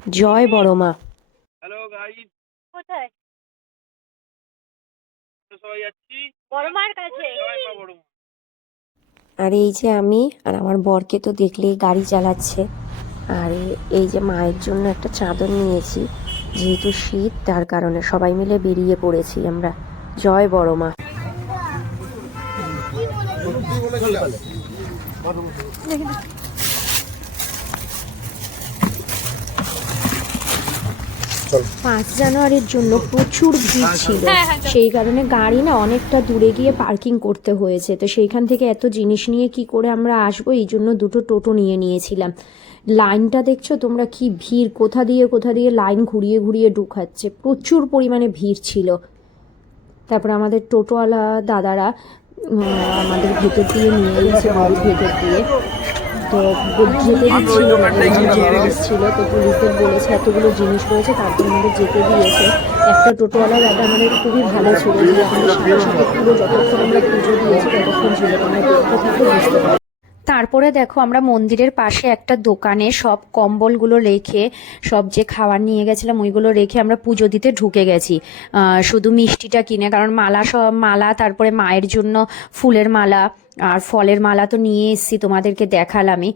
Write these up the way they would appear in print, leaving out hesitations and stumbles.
জয় বড় মা। Hello guys, কোথায়? সবাই যাচ্ছি বড় মার কাছে। জয় মা বড় মা। আর এই যে আমি আর আমার বরকে তো দেখলেই গাড়ি চালাচ্ছে। আর এই যে মায়ের জন্য একটা চাদর নিয়েছি, যেহেতু শীত তার কারণে সবাই মিলে বেরিয়ে পড়েছি আমরা। জয় বড় মা। পাঁচ জানুয়ারির জন্য প্রচুর ভিড় ছিল, সেই কারণে গাড়ি না অনেকটা দূরে গিয়ে পার্কিং করতে হয়েছে। তো সেইখান থেকে এত জিনিস নিয়ে কি করে আমরা আসবো, এই জন্য দুটো টোটো নিয়ে নিয়েছিলাম। লাইনটা দেখছো তোমরা, কি ভিড়, কোথা দিয়ে লাইন ঘুরিয়ে ঘুরিয়ে ঢুকাচ্ছে, প্রচুর পরিমাণে ভিড় ছিল। তারপরে আমাদের টোটোওয়ালা দাদারা আমাদের ভেতর দিয়ে নিয়ে গেছে, বাড়ির ভেতর দিয়ে। তো যেতে দিচ্ছিল না, যেতে দিচ্ছিল। তো পুলিশদের বলেছে এতগুলো জিনিস রয়েছে, তারপর আমাদের যেতে দিয়েছে। একটা টোটোওয়ালা দাদা আমাদের খুবই ভালো ছিল, যে আমাদের সাথে সাথে পুরো যতক্ষণ আমরা পুজো দিয়েছি ততক্ষণ ছিল, আমরা দেখতে থাকতে বুঝতে পারি। তারপরে দেখো আমরা মন্দিরের পাশে একটা দোকানে সব কম্বলগুলো রেখে, সব যে খাবার নিয়ে গেছিলাম ওইগুলো রেখে আমরা পুজো দিতে ঢুকে গেছি। শুধু মিষ্টিটা কিনে, কারণ মালা, সব মালা, তারপরে মায়ের জন্য ফুলের মালা আর ফলের মালা তো নিয়ে এসেছি, তোমাদেরকে দেখালামই।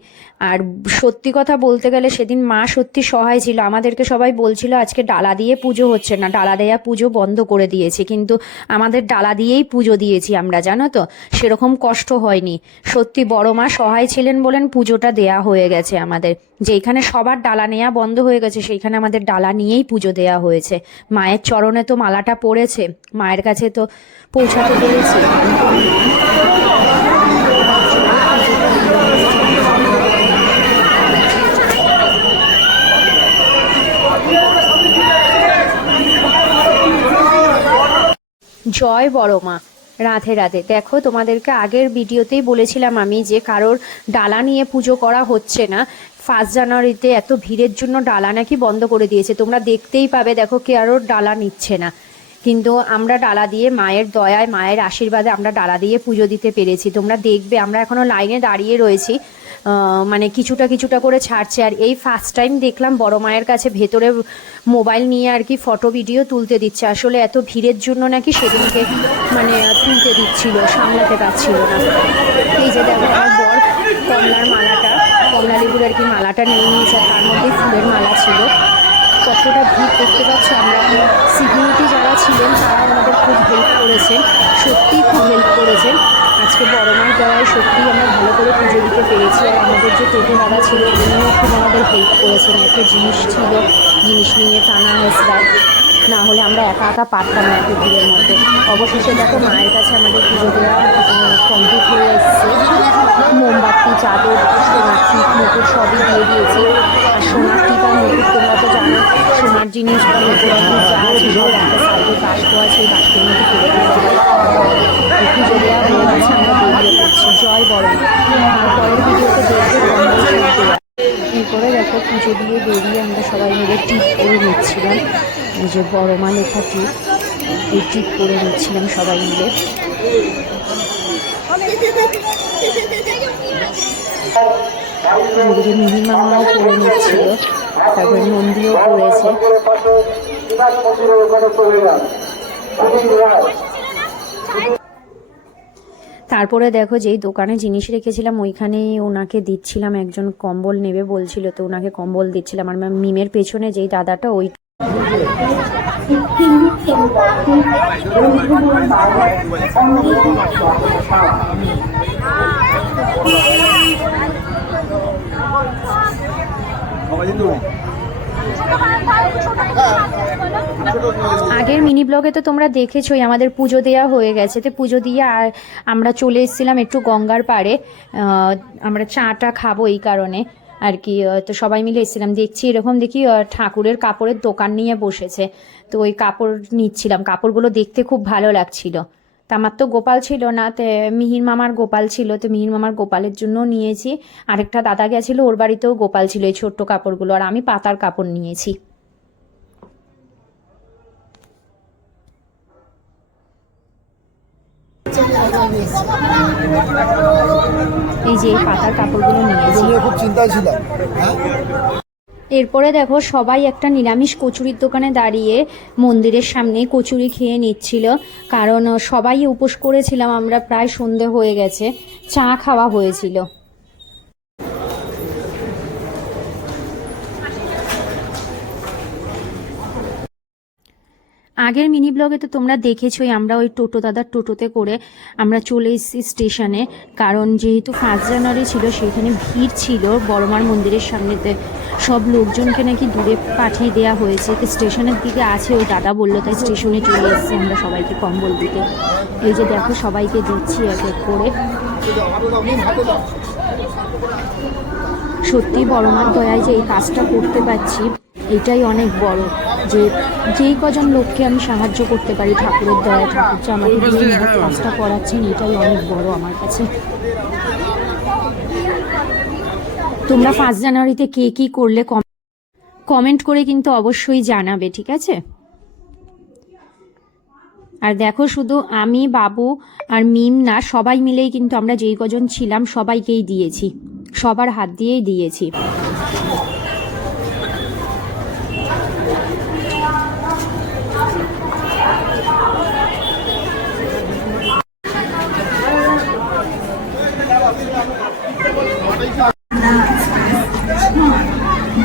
আর সত্যি কথা বলতে গেলে সেদিন মা সত্যি সহায় ছিল। আমাদেরকে সবাই বলছিল আজকে ডালা দিয়ে পুজো হচ্ছে না, ডালা দেয়া পুজো বন্ধ করে দিয়েছে, কিন্তু আমাদের ডালা দিয়েই পুজো দিয়েছি আমরা, জানো তো, সেরকম কষ্ট হয়নি। সত্যি বড় মা সহায় ছিলেন বলেন পুজোটা দেয়া হয়ে গেছে আমাদের। যেখানে সবার ডালা নেওয়া বন্ধ হয়ে গেছে সেইখানে আমাদের ডালা নিয়েই পুজো দেয়া হয়েছে। মায়ের চরণে তো মালাটা পড়েছে, মায়ের কাছে তো পৌঁছাতে পেরেছি। জয় বড় মা। রাধে রাধে। দেখো তোমাদেরকে আগের ভিডিওতেই বলেছিলাম আমি যে কারোর ডালা নিয়ে পুজো করা হচ্ছে না। 1 জানুয়ারিতে এত ভিড়ের জন্য ডালা নাকি বন্ধ করে দিয়েছে, তোমরা দেখতেই পাবে। দেখো কারোর ডালা নিচ্ছে না, কিন্তু আমরা ডালা দিয়ে মায়ের দয়ায়, মায়ের আশীর্বাদে আমরা ডালা দিয়ে পুজো দিতে পেরেছি। তোমরা দেখবে আমরা এখনো লাইনে দাঁড়িয়ে রয়েছি, মানে কিছুটা কিছুটা করে ছাড়ছে। আর এই ফার্স্ট টাইম দেখলাম বড় মায়ের কাছে ভেতরে মোবাইল নিয়ে আর কি ফটো ভিডিও তুলতে দিচ্ছে। আসলে এত ভিড়ের জন্য নাকি সেদিনকে মানে তুলতে দিচ্ছিল, সামলাতে পারছিল না। এই যে দেখো আমার বর কমলার মালাটা, কমলা লেবুর আর কি মালাটা নিয়ে নিয়েছে, আর তার মধ্যে ফুলের মালা ছিল। কতটা ভিড় দেখতে পাচ্ছ। আমরা সিকিউরিটি যারা ছিলেন তারা আমাদের খুব হেল্প করেছেন, সত্যিই খুব হেল্প করেছেন। আজকে বড় মায়ের দয়ায় সত্যিই আমরা ভালো করে পুজো দিতে পেরেছি। আর আমাদের যে টোটো দাদা ছিল উনিও খুব আমাদের হেল্প করেছেন। এত জিনিস ছিল, জিনিস নিয়ে টানা হেসরা, না হলে আমরা একা একা পারতাম না এত ভিড়ের মধ্যে। অবশেষে দেখো মায়ের কাছে আমাদের পুজো দেওয়া কমপ্লিট হয়ে এসছে। মোমবাতি, চাদর, সোনার টিপ, মুকুট সবই দিয়ে দিয়েছি। আর সোনার টিপ আর মুকুট তোমরা তো জানো, সোনার জিনিস বা মুকুট যা ছিল একটা সাইডে বাস্ক আছে, এই বাস্কের মধ্যে ফেলে দিয়েছি। পুজো দেওয়া হয়ে গেছে, আমরা বেরিয়ে পড়ছি। জয় বড় মা। আর পরের ভিডিওতে দেখবে কম্বল দেওয়া। এরপরে দেখো পুজো দিয়ে বেরিয়ে আমরা সবাই মিলে টিপ করে নিচ্ছিলাম, এই যে বড় মা লেখা টিপ, এই টিপ করে নিচ্ছিলাম সবাই মিলে। এদিকে মিহির মামাও করে নিচ্ছিল, তারপরে নন্দীও করেছে। তারপরে দেখো যেই দোকানে জিনিস রেখেছিলাম ওইখানে ওনাকে দিচ্ছিলাম, একজন কম্বল নেবে বলছিল, তো ওনাকে কম্বল দিচ্ছিলাম। আর মিমের পেছনে যেই দাদাটা, ওই আগের মিনি ব্লগে তো তোমরা দেখেছোই আমাদের পুজো দেওয়া হয়ে গেছে। তো পুজো দিয়ে আর আমরা চলে এসেছিলাম একটু গঙ্গার পাড়ে, আমরা চাটা খাবো এই কারণে আর কি। তো সবাই মিলে এসেছিলাম, দেখছি এরকম দেখি ঠাকুরের কাপড়ের দোকান নিয়ে বসেছে। তো ওই কাপড় নিচ্ছিলাম, কাপড়গুলো দেখতে খুব ভালো লাগছিল। তা আমার তো গোপাল ছিল না, তো মিহির মামার গোপাল ছিল, তো মিহির মামার গোপালের জন্য নিয়েছি। আরেকটা দাদা গেছিলো, ওর বাড়িতেও গোপাল ছিল, এই ছোট্ট কাপড়গুলো। আর আমি পাতার কাপড় নিয়েছি। এই যে এই পাতার কাপড়গুলো নিয়েছি। খুব চিন্তা ছিলাম। এরপরে দেখো সবাই একটা নিরামিষ কচুরির দোকানে দাঁড়িয়ে মন্দিরের সামনে কচুরি খেয়ে নিচ্ছিল, কারণ সবাই উপোস করেছিলাম আমরা, প্রায় সন্ধে হয়ে গেছে, চা খাওয়া হয়েছিল। আগের মিনি ব্লগে তো তোমরা দেখেছোই, আমরা ওই টোটো দাদার টোটোতে করে আমরা চলে এসেছি স্টেশনে, কারণ যেহেতু 1 জানুয়ারি ছিল সেখানে ভিড় ছিল বড়মার মন্দিরের সামনেতে, সব লোকজনকে নাকি দূরে পাঠিয়ে দেওয়া হয়েছে, তো স্টেশনের দিকে আছে ওই দাদা বললো, তাই স্টেশনে চলে এসেছি আমরা সবাইকে কম্বল দিতে। এই যে দেখো সবাইকে দিচ্ছি এক এক করে। সত্যি বড়মার দয়ায় যে এই কাজটা করতে পারছি এটাই অনেক বড়, যে যেই কজন লোককে আমি সাহায্য করতে পারি ঠাকুরের দয়ায়, ঠাকুর যে আমাকে দিয়ে কাজটা করাচ্ছেন এটাই অনেক বড় আমার কাছে। তোমরা 5 জানুয়ারিতে কে কী করলে কমেন্ট করে কিন্তু অবশ্যই জানাবে, ঠিক আছে? আর দেখো শুধু আমি, বাবু আর মিম না, সবাই মিলেই কিন্তু আমরা যেই কজন ছিলাম সবাইকেই দিয়েছি, সবার হাত দিয়েই দিয়েছি।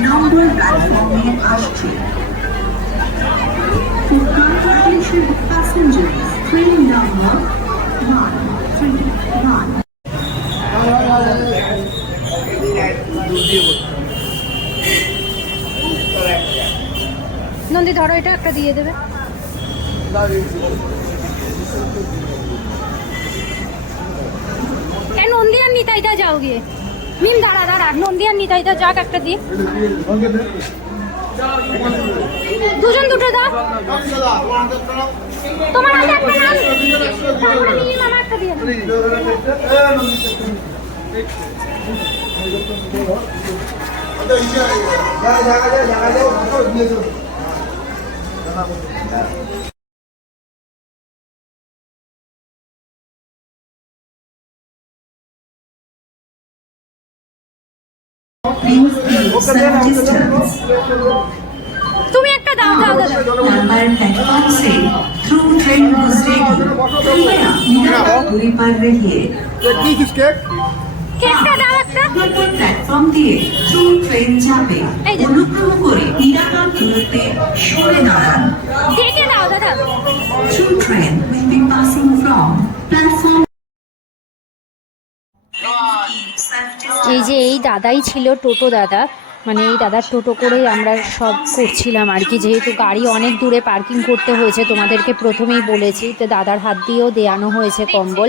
নম্বর প্ল্যাটফর্মে আসছে। For confirmation of passengers, train number 131. Nandi ধরো, এটা একটা দিয়ে দেবে। নন্দী আর নিতাইদা যাও গিয়ে, মিম দাঁড়া দাঁড়া, নন্দী আর নিতাইদা যাক একটা দিয়ে, দুজন দুটো দাও। তোমার হাতে একটা নাও, তারপরে মিহির মামা একটা দিয়ে দাও। Please keep some distance. তুমি একটা দাও দাও দাও। नंबर प्लेटफॉर्म से थ्रू ट्रेन गुजरेगी, कृपया निरापद दूरी पर रहिए। কেকটা দাও একটা। নতুন প্ল্যাটফর্ম দিয়ে থ্রু ট্রেন যাবে, অনুগ্রহ করে নিরাপদ দূরত্বে সরে দাঁড়ান। দেখে দাও দাদা। Through train will be passing from platform. এই যে এই দাদাই ছিল টোটো দাদা, মানে এই দাদার টোটো করেই আমরা সব করছিলাম আর কি, যেহেতু গাড়ি অনেক দূরে পার্কিং করতে হয়েছে, তোমাদেরকে প্রথমেই বলেছি, তো দাদার হাত দিয়েও দেওয়ানো হয়েছে কম্বল।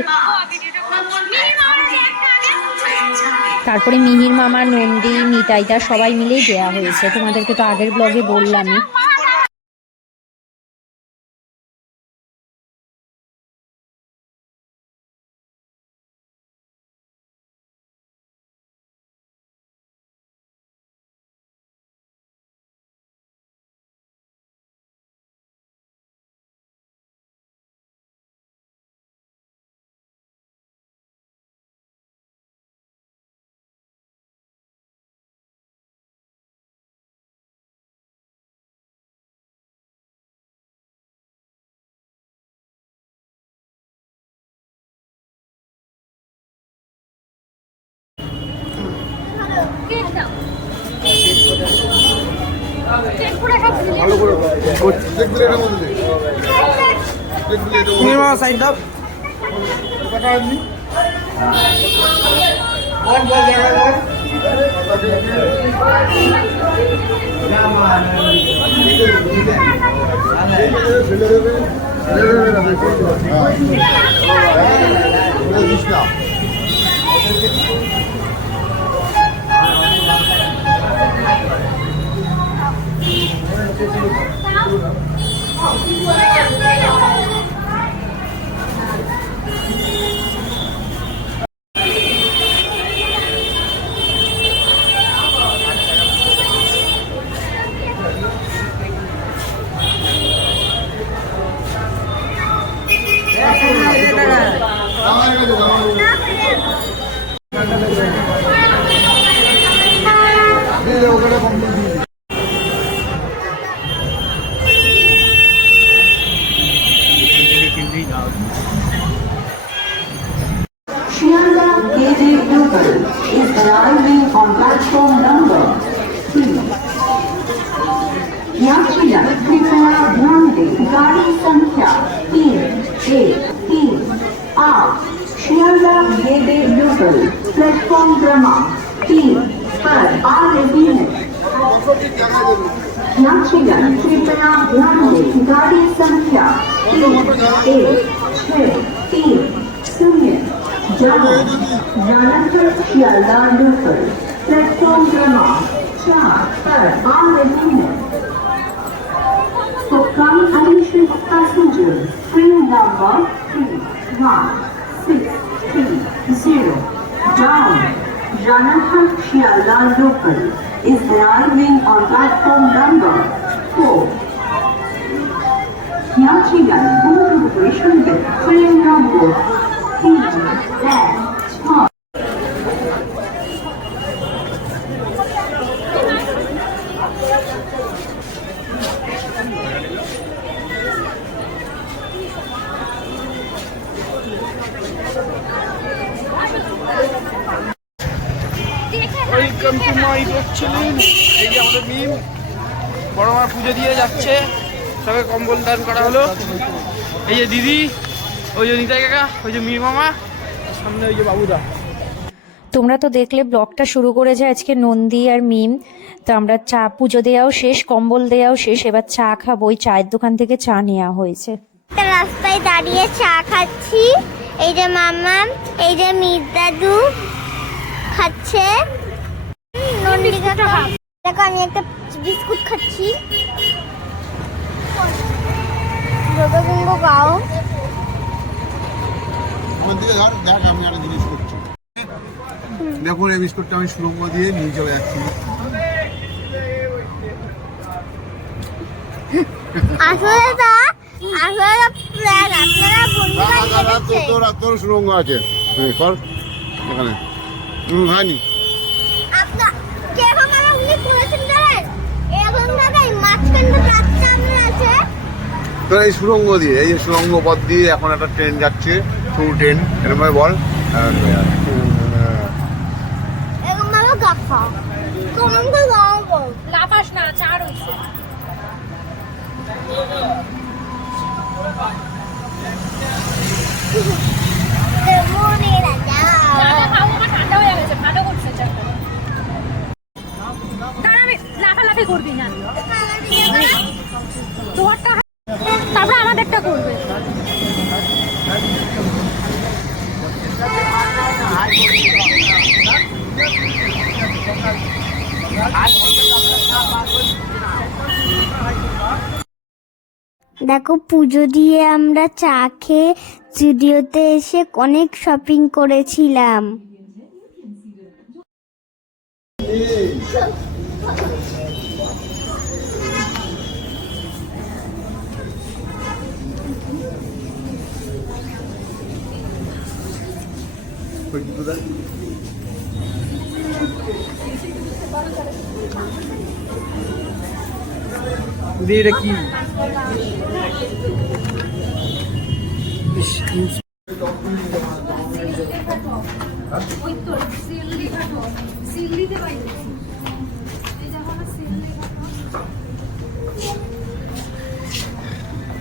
তারপরে মিহির মামা, নন্দী, নিতাইদা সবাই মিলেই দেওয়া হয়েছে, তোমাদেরকে তো আগের ব্লগে বললামই। ভালো করে চেক দিলে এটার মধ্যে নির্মা সাইড দাও টাকা আননি কোন বল জায়গা বল यात्रीगण कृपया ध्यान दें गाड़ी संख्या 313 शियालदा गेदे लोकल प्लेटफॉर्म क्रमांक 3 पर आ रही है। यात्रीगण कृपया ध्यान दें गाड़ी संख्या 31630 जालंधर शियालदा लोकल प्लेटफॉर्म क्रमांक 4 पर आ रही है। For coming additional passengers, train number 31630 down Jalandhar Shialda local is arriving on platform number 4. यात्रीगण पूर्ण प्रवेशन में train number 3 welcome to my channel. এই যে আমাদের মিম বড় মা পুজো দিয়ে যাচ্ছে, সবাই কম্বল দান করা হলো। এই যে দিদি, ওই যে নিতাই কাকা, ওই যে মির মামা, সামনে ওই যে বাবুদা। তোমরা তো দেখলে ব্লগটা শুরু করেছে আজকে নন্দী আর মিম। তো আমরা চা পুজো দেওয়াও শেষ, কম্বল দেওয়াও শেষ, এবার চা খাবো। ওই চায়ের দোকান থেকে চা নেওয়া হয়েছে। রাস্তায় দাঁড়িয়ে চা খাচ্ছি। এই যে মামা, এই যে মির দাদু খাচ্ছে। দেখো আমি একটা বিস্কুট খাচ্ছি। গোবিন্দ গাও আমার দিকে ধর, দেখ আমি একটা জিনিস করছি। দেখুন এই বিস্কুটটা আমি সুরঙ্গ দিয়ে নিয়ে চলে যাচ্ছি। আসলে প্ল্যান আপনারা বন্ধুরা তোর সুরঙ্গ আছে কর এখানে। হয়নি তো এই সুরঙ্গ দিয়ে, এই যে সুরঙ্গ পথ দিয়ে এখন একটা ট্রেন যাচ্ছে, থ্রু ট্রেন এরকম বল। লাফালাফি করবি না, তোরটা তারপরে আমাদেরটা করবে। দেখো পুজো দিয়ে আমরা চা খেয়ে স্টুডিওতে এসে অনেক শপিং করেছিলাম। এটা কি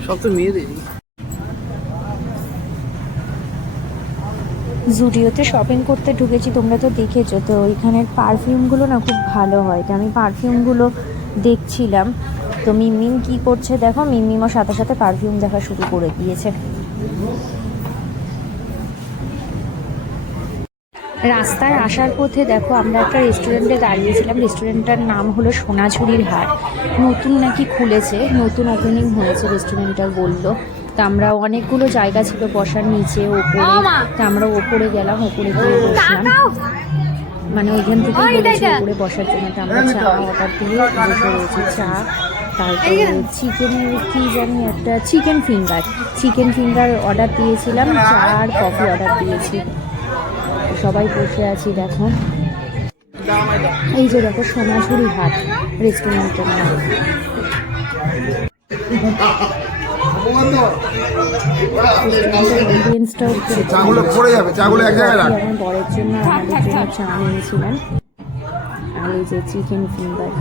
সব তো মেয়েদের। জুডিওতে শপিং করতে ঢুকেছি, তোমরা তো দেখেছো। তো ওইখানের পারফিউমগুলো না খুব ভালো হয়, তো আমি পারফিউমগুলো দেখছিলাম। তো মিম কি করছে দেখো, মিমও সাথে সাথে পারফিউম দেখা শুরু করে দিয়েছে। রাস্তায় আসার পথে দেখো আমরা একটা রেস্টুরেন্টে দাঁড়িয়েছিলাম। রেস্টুরেন্টটার নাম হলো সোনাঝুরির হাট, নতুন নাকি খুলেছে, নতুন ওপেনিং হয়েছে রেস্টুরেন্টটা বললো। তা আমরা অনেকগুলো জায়গা ছিল বসার, নিচে ওপরে। তা আমরা ওপরে গেলাম, ওপরে গিয়ে বসলাম, মানে ওইখান থেকে ওপরে বসার জন্য। তা আমরা চা অর্ডার দিয়ে বসে রয়েছি। চা, তারপরে চিকেনের কি জানি একটা চিকেন ফিঙ্গার অর্ডার দিয়েছিলাম। চা আর কফি অর্ডার দিয়েছি। সবাই বসে আছি দেখো। এই যে দেখো সোনাঝুরি হাট রেস্টুরেন্টের নাম। চাগুলো পড়ে যাবে, চাগুলো এক জায়গায় রাখ। আমার বরের জন্য আমাদের জন্য চা নিয়েছিলাম। আর এই যে চিকেন ফিঙ্গার।